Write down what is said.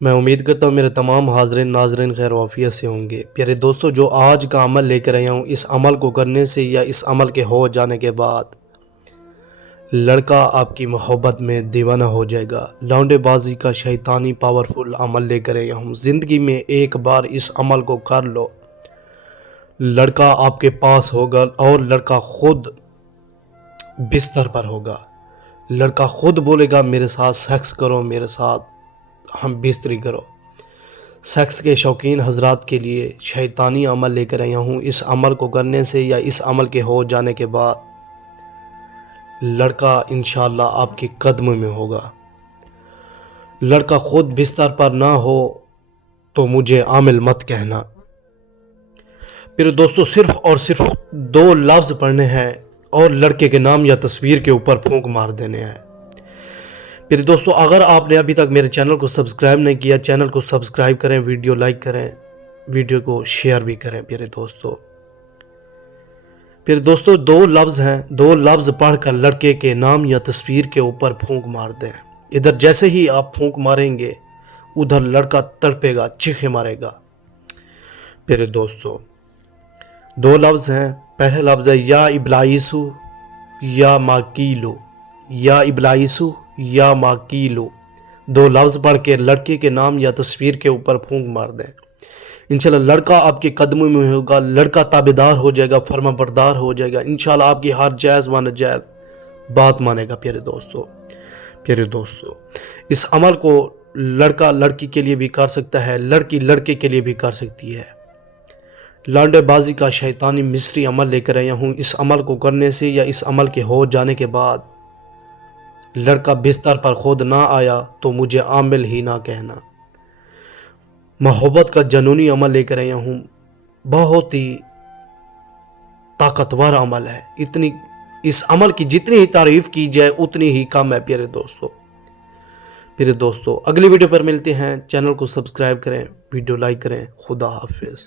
میں امید کرتا ہوں میرے تمام حاضرین ناظرین خیر و عافیت سے ہوں گے۔ پیارے دوستو، جو آج کا عمل لے کر آیا ہوں، اس عمل کو کرنے سے یا اس عمل کے ہو جانے کے بعد لڑکا آپ کی محبت میں دیوانہ ہو جائے گا۔ لونڈے بازی کا شیطانی پاورفل عمل لے کر آیا ہوں۔ زندگی میں ایک بار اس عمل کو کر لو، لڑکا آپ کے پاس ہوگا اور لڑکا خود بستر پر ہوگا۔ لڑکا خود بولے گا میرے ساتھ سیکس کرو، میرے ساتھ ہم بستری کرو۔ سیکس کے شوقین حضرات کے لیے شیطانی عمل لے کر آیا ہوں۔ اس عمل کو کرنے سے یا اس عمل کے ہو جانے کے بعد لڑکا انشاءاللہ آپ کے قدم میں ہوگا۔ لڑکا خود بستر پر نہ ہو تو مجھے عامل مت کہنا۔ پھر دوستو، صرف اور صرف 2 لفظ پڑھنے ہیں اور لڑکے کے نام یا تصویر کے اوپر پھونک مار دینے ہیں۔ پھر دوستو، اگر آپ نے ابھی تک میرے چینل کو سبسکرائب نہیں کیا، چینل کو سبسکرائب کریں، ویڈیو لائک کریں، ویڈیو کو شیئر بھی کریں۔ پھر دوستو 2 لفظ ہیں، 2 لفظ پڑھ کر لڑکے کے نام یا تصویر کے اوپر پھونک مار دیں۔ ادھر جیسے ہی آپ پھونک ماریں گے ادھر لڑکا تڑپے گا، چیخے مارے گا۔ پھر دوستو 2 لفظ ہیں، پہلے لفظ ہے یا ابلائیسو یا ماکیلو، یا ابلائیسو یا ماکیلو۔ 2 لفظ پڑھ کے لڑکے کے نام یا تصویر کے اوپر پھونک مار دیں۔ انشاءاللہ لڑکا آپ کے قدموں میں ہوگا، لڑکا تابعدار ہو جائے گا، فرما بردار ہو جائے گا، انشاءاللہ آپ کی ہر جائز و ناجائز بات مانے گا۔ پیارے دوستو اس عمل کو لڑکا لڑکی کے لیے بھی کر سکتا ہے، لڑکی لڑکے کے لیے بھی کر سکتی ہے۔ لانڈے بازی کا شیطانی مصری عمل لے کر آیا ہوں۔ اس عمل کو کرنے سے یا اس عمل کے ہو جانے کے بعد لڑکا بستر پر خود نہ آیا تو مجھے عامل ہی نہ کہنا۔ محبت کا جنونی عمل لے کر آیا ہوں، بہت ہی طاقتور عمل ہے۔ اس عمل کی جتنی ہی تعریف کی جائے اتنی ہی کم ہے۔ پیارے دوستو اگلی ویڈیو پر ملتے ہیں، چینل کو سبسکرائب کریں، ویڈیو لائک کریں۔ خدا حافظ۔